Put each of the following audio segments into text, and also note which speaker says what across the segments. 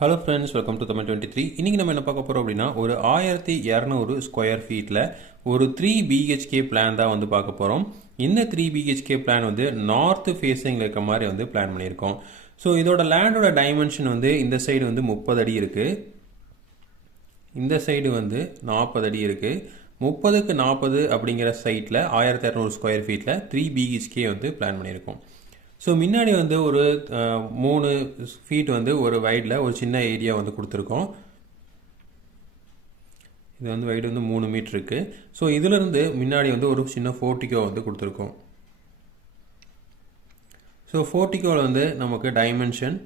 Speaker 1: Hello friends welcome to Tamil twenty three இன்றைக்கி நம்ம என்ன பார்க்க போகிறோம் அப்படின்னா ஒரு ஆயிரத்தி இரநூறு ஸ்கொயர் ஃபீட்டில் ஒரு த்ரீ பிஹெச்கே பிளான் தான் வந்து பார்க்க போகிறோம் இந்த த்ரீ பிஹெச்கே பிளான் வந்து நார்த் ஃபேஸிங்கில் இருக்க மாதிரி வந்து பிளான் பண்ணியிருக்கோம். ஸோ இதோட லேண்டோட டைமென்ஷன் வந்து இந்த சைடு வந்து முப்பது அடி இருக்குது இந்த சைடு வந்து நாற்பது அடி இருக்குது முப்பதுக்கு நாற்பது அப்படிங்கிற சைட்டில் ஆயிரத்தி இரநூறு ஸ்கொயர் ஃபீட்டில் த்ரீ பிஹெச்கே வந்து பிளான் பண்ணியிருக்கோம். ஸோ முன்னாடி வந்து ஒரு மூணு ஃபீட் வந்து ஒரு வைடில் ஒரு சின்ன ஏரியா வந்து கொடுத்துருக்கோம். இது வந்து வைடு வந்து மூணு மீட்ரு இருக்குது ஸோ இதிலிருந்து முன்னாடி வந்து ஒரு சின்ன ஃபோர்ட்டிக்கோ வந்து கொடுத்துருக்கோம். ஸோ ஃபோர்ட்டிக்கோவில் வந்து நமக்கு டைமென்ஷன்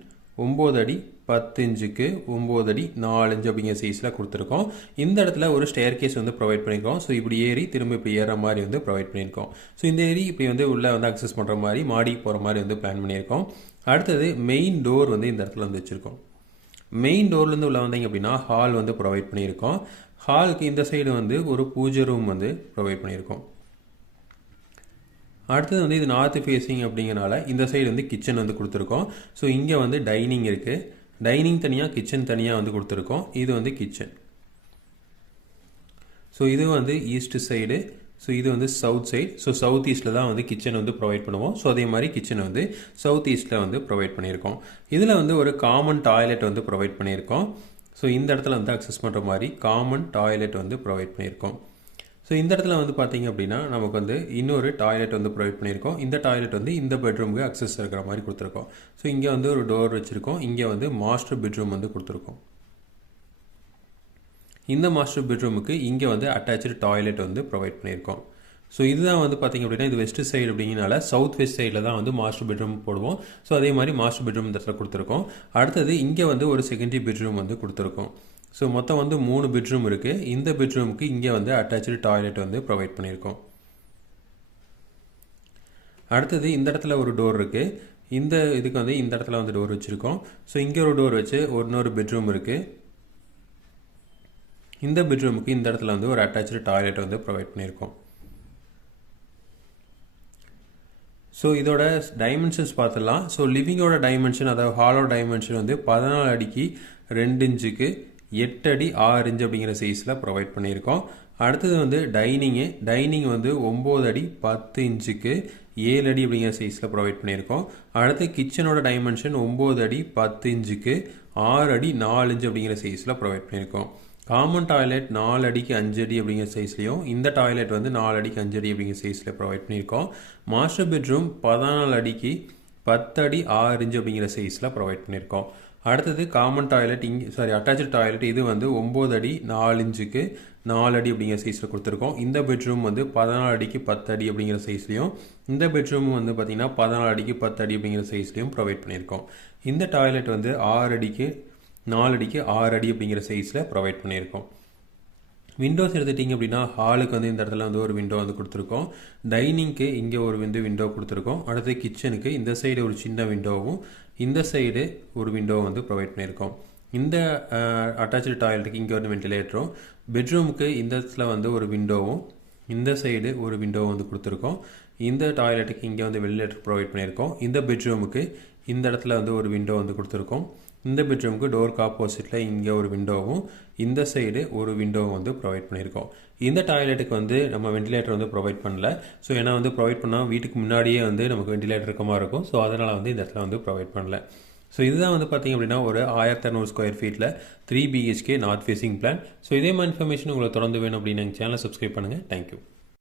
Speaker 1: ஒம்பது அடி பத்து இன்ச்சுக்கு ஒம்பது அடி நாலு இன்ச்சு அப்படிங்கிற சைஸில் கொடுத்துருக்கோம். இந்த இடத்துல ஒரு ஸ்டேர் கேஸ் வந்து ப்ரொவைட் பண்ணியிருக்கோம். ஸோ இப்படி ஏறி திரும்ப இப்படி ஏற மாதிரி வந்து ப்ரொவைட் பண்ணியிருக்கோம். ஸோ இந்த ஏரி இப்படி வந்து உள்ளே வந்து அக்சஸ் பண்ணுற மாதிரி மாடி போகிற மாதிரி வந்து பிளான் பண்ணியிருக்கோம். அடுத்தது மெயின் டோர் வந்து இந்த இடத்துல வந்து வச்சுருக்கோம். மெயின் டோர்லேருந்து உள்ளே வந்தீங்க அப்படின்னா ஹால் வந்து ப்ரொவைட் பண்ணியிருக்கோம். ஹாலுக்கு இந்த சைடு வந்து ஒரு பூஜை ரூம் வந்து ப்ரொவைட் பண்ணியிருக்கோம். அடுத்தது வந்து இது நார்த் ஃபேஸிங் அப்படிங்கறனால இந்த சைடு வந்து கிச்சன் வந்து கொடுத்துருக்கோம். ஸோ இங்கே வந்து டைனிங் இருக்குது டைனிங் தனியாக கிச்சன் தனியாக வந்து கொடுத்துருக்கோம். இது வந்து கிச்சன். ஸோ இது வந்து ஈஸ்ட் சைடு ஸோ இது வந்து சவுத் சைட் ஸோ சவுத் ஈஸ்ட்டில் தான் வந்து கிச்சன் வந்து ப்ரொவைட் பண்ணுவோம். ஸோ அதே மாதிரி கிச்சனை வந்து சவுத் ஈஸ்ட்டில் வந்து ப்ரொவைட் பண்ணியிருக்கோம். இதில் வந்து ஒரு காமன் டாய்லெட் வந்து ப்ரொவைட் பண்ணியிருக்கோம். ஸோ இந்த இடத்துல வந்து அக்சஸ் பண்ணுற மாதிரி காமன் டாய்லெட் வந்து ப்ரொவைட் பண்ணியிருக்கோம். ஸோ இந்த இடத்துல வந்து பார்த்தீங்க அப்படின்னா நமக்கு வந்து இன்னொரு டாய்லெட் வந்து ப்ரொவைட் பண்ணியிருக்கோம். இந்த டாய்லெட் வந்து இந்த பெட்ரூமுக்கு அக்சஸ் இருக்கிற மாதிரி கொடுத்துருக்கோம். ஸோ இங்கே வந்து ஒரு டோர் வச்சுருக்கோம். இங்கே வந்து மாஸ்டர் பெட்ரூம் வந்து கொடுத்துருக்கோம். இந்த மாஸ்டர் பெட்ரூமுக்கு இங்கே வந்து அட்டாச்சு டாய்லெட் வந்து ப்ரொவைட் பண்ணியிருக்கோம். ஸோ இதுதான் வந்து பார்த்தீங்க அப்படின்னா இது வெஸ்ட் சைடு அப்படிங்கிறனால சவுத் வெஸ்ட் சைடில் தான் வந்து மாஸ்டர் பெட்ரூம் போடுவோம். ஸோ அதே மாதிரி மாஸ்டர் பெட்ரூம் இந்த இடத்துல கொடுத்துருக்கோம். அடுத்தது இங்கே வந்து ஒரு செகண்டரி பெட்ரூம் வந்து கொடுத்துருக்கோம். ஸோ மொத்தம் வந்து மூணு பெட்ரூம் இருக்குது இந்த பெட்ரூமுக்கு இங்கே வந்து அட்டாச்சு டாய்லெட் வந்து ப்ரொவைட் பண்ணியிருக்கோம். அடுத்தது இந்த இடத்துல ஒரு டோர் இருக்குது இந்த இதுக்கு வந்து இந்த இடத்துல வந்து டோர் வச்சுருக்கோம். ஸோ இங்கே ஒரு டோர் வச்சு இன்னொரு பெட்ரூம் இருக்குது இந்த பெட்ரூமுக்கு இந்த இடத்துல வந்து ஒரு அட்டாச்சு டாய்லெட் வந்து ப்ரொவைட் பண்ணியிருக்கோம். ஸோ இதோட டைமென்ஷன்ஸ் பார்த்துடலாம். ஸோ லிவிங்கோட டைமென்ஷன் அதாவது ஹாலோட டைமென்ஷன் வந்து பதினாலு அடிக்கு ரெண்டு இன்ச்சுக்கு எட்டு அடி ஆறு இன்ச் அப்படிங்கிற சைஸில் ப்ரொவைட் பண்ணியிருக்கோம். அடுத்தது வந்து டைனிங்கு டைனிங் வந்து ஒம்பது அடி பத்து இன்ச்சுக்கு ஏழு அடி அப்படிங்கிற சைஸில் ப்ரொவைட் பண்ணியிருக்கோம். அடுத்து கிச்சனோட டைமென்ஷன் ஒம்பது அடி பத்து இன்ச்சுக்கு ஆறு அடி நாலு இன்ச் அப்படிங்கிற சைஸில் ப்ரொவைட் பண்ணியிருக்கோம். காமன் டாய்லெட் நாலு அடிக்கு அஞ்சு அடி அப்படிங்கிற சைஸ்லையும் இந்த டாய்லெட் வந்து நாலு அடிக்கு அஞ்சு அடி அப்படிங்கிற சைஸில் ப்ரொவைட் பண்ணியிருக்கோம். மாஸ்டர் பெட்ரூம் பதினாலு அடிக்கு பத்து அடி ஆறு இன்ச் அப்படிங்கிற சைஸில் ப்ரொவைட் பண்ணியிருக்கோம். அடுத்தது காமன் டாய்லெட் இங்கே சாரி அட்டாச்சு டாய்லெட் இது வந்து ஒம்பது அடி நாலு இன்ச்சுக்கு நாலு அடி அப்படிங்கிற சைஸில் கொடுத்துருக்கோம். இந்த பெட்ரூம் வந்து பதினாலு அடிக்கு பத்து அடி அப்படிங்கிற சைஸ்லையும் இந்த பெட்ரூம் வந்து பார்த்திங்கன்னா பதினாலு அடிக்கு பத்து அடி அப்படிங்கிற சைஸ்லையும் ப்ரொவைட் பண்ணியிருக்கோம். இந்த டாய்லெட் வந்து ஆறு அடிக்கு நாலு அடிக்கு ஆறு அடி அப்படிங்கிற சைஸில் ப்ரொவைட் பண்ணியிருக்கோம். விண்டோஸ் எடுத்துட்டிங்க அப்படின்னா ஹாலுக்கு வந்து இந்த இடத்துல வந்து ஒரு விண்டோ வந்து கொடுத்துருக்கோம். டைனிங்க்கு இங்கே ஒரு வந்து விண்டோ கொடுத்துருக்கோம். அடுத்து கிச்சனுக்கு இந்த சைடு ஒரு சின்ன விண்டோவும் இந்த சைடு ஒரு விண்டோ வந்து ப்ரொவைட் பண்ணியிருக்கோம். இந்த அட்டாச்சு டாய்லெட்டுக்கு இங்கே வந்து வென்டிலேட்டரும் பெட்ரூமுக்கு இந்த இடத்துல வந்து ஒரு விண்டோவும் இந்த சைடு ஒரு விண்டோ வந்து கொடுத்துருக்கோம். இந்த டாய்லெட்டுக்கு இங்கே வந்து வென்டிலேட்டர் ப்ரொவைட் பண்ணியிருக்கோம். இந்த பெட்ரூமுக்கு இந்த இடத்துல வந்து ஒரு விண்டோ வந்து கொடுத்துருக்கோம். இந்த பெட்ரூமுக்கு டோருக்கு ஆப்போசிட்டில் இங்கே ஒரு விண்டோவும் இந்த சைடு ஒரு விண்டோவும் வந்து ப்ரொவைட் பண்ணியிருக்கோம். இந்த டாய்லெட்டுக்கு வந்து நம்ம வெண்டிலேட்டர் வந்து ப்ரொவைட் பண்ணல. ஸோ ஏன்னா வந்து ப்ரொவைட் பண்ணால் வீட்டுக்கு முன்னாடியே வந்து நமக்கு வெண்டிலேட்டர் இருக்க மாதிரி இருக்கும். ஸோ அதனால் வந்து இந்த இடத்துல வந்து ப்ரொவைட் பண்ணல. ஸோ இதுதான் வந்து பார்த்தீங்க அப்படின்னா ஒரு ஆயிரத்தி இரநூறு ஸ்கொயர் ஃபீட்டில் three BHK north facing plan so இதே மாதிரி இன்ஃபர்மேஷன் உங்களுக்கு தொடர்ந்து வேணும் அப்படின்னு எங்கள் சேனலை சப்ஸ்கிரைப் பண்ணுங்கள் தேங்க்யூ